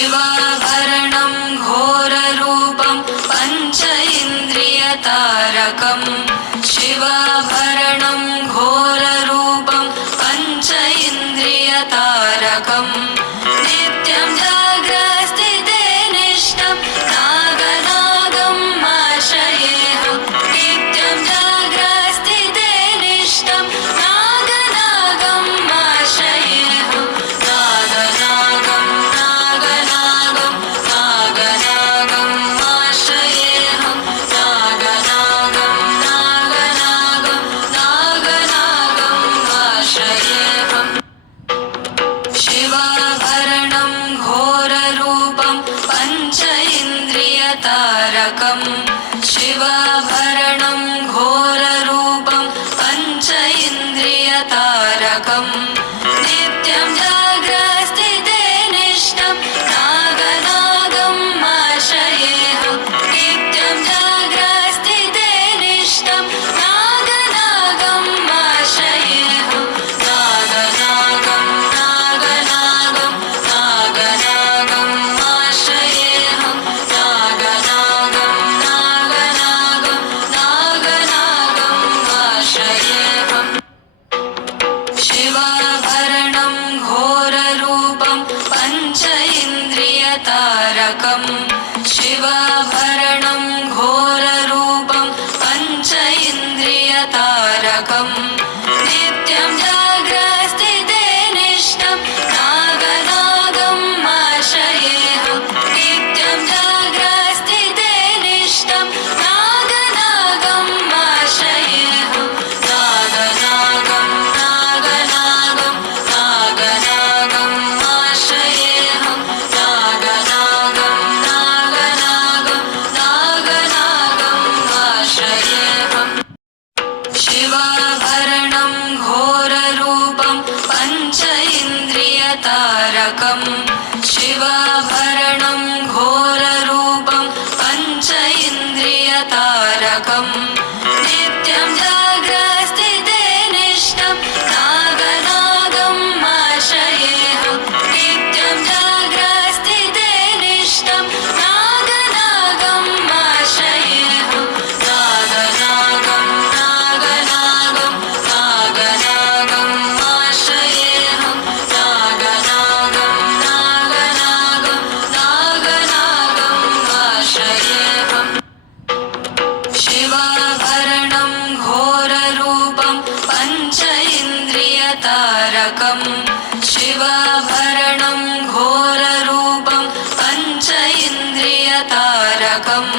शिवाभरणं घोररूपं पञ्च इन्द्रियतारकं शिवाभरणं घोररूपं पञ्च इन्द्रियतारकं नित्यं रकं शिवाभरणं घोररूपं पञ्च इन्द्रियतारकम्। शिवाभरणं घोररूपं पञ्च इन्द्रियतारकम्। शिवाभरणं घोररूपं पञ्च इन्द्रियतारकम्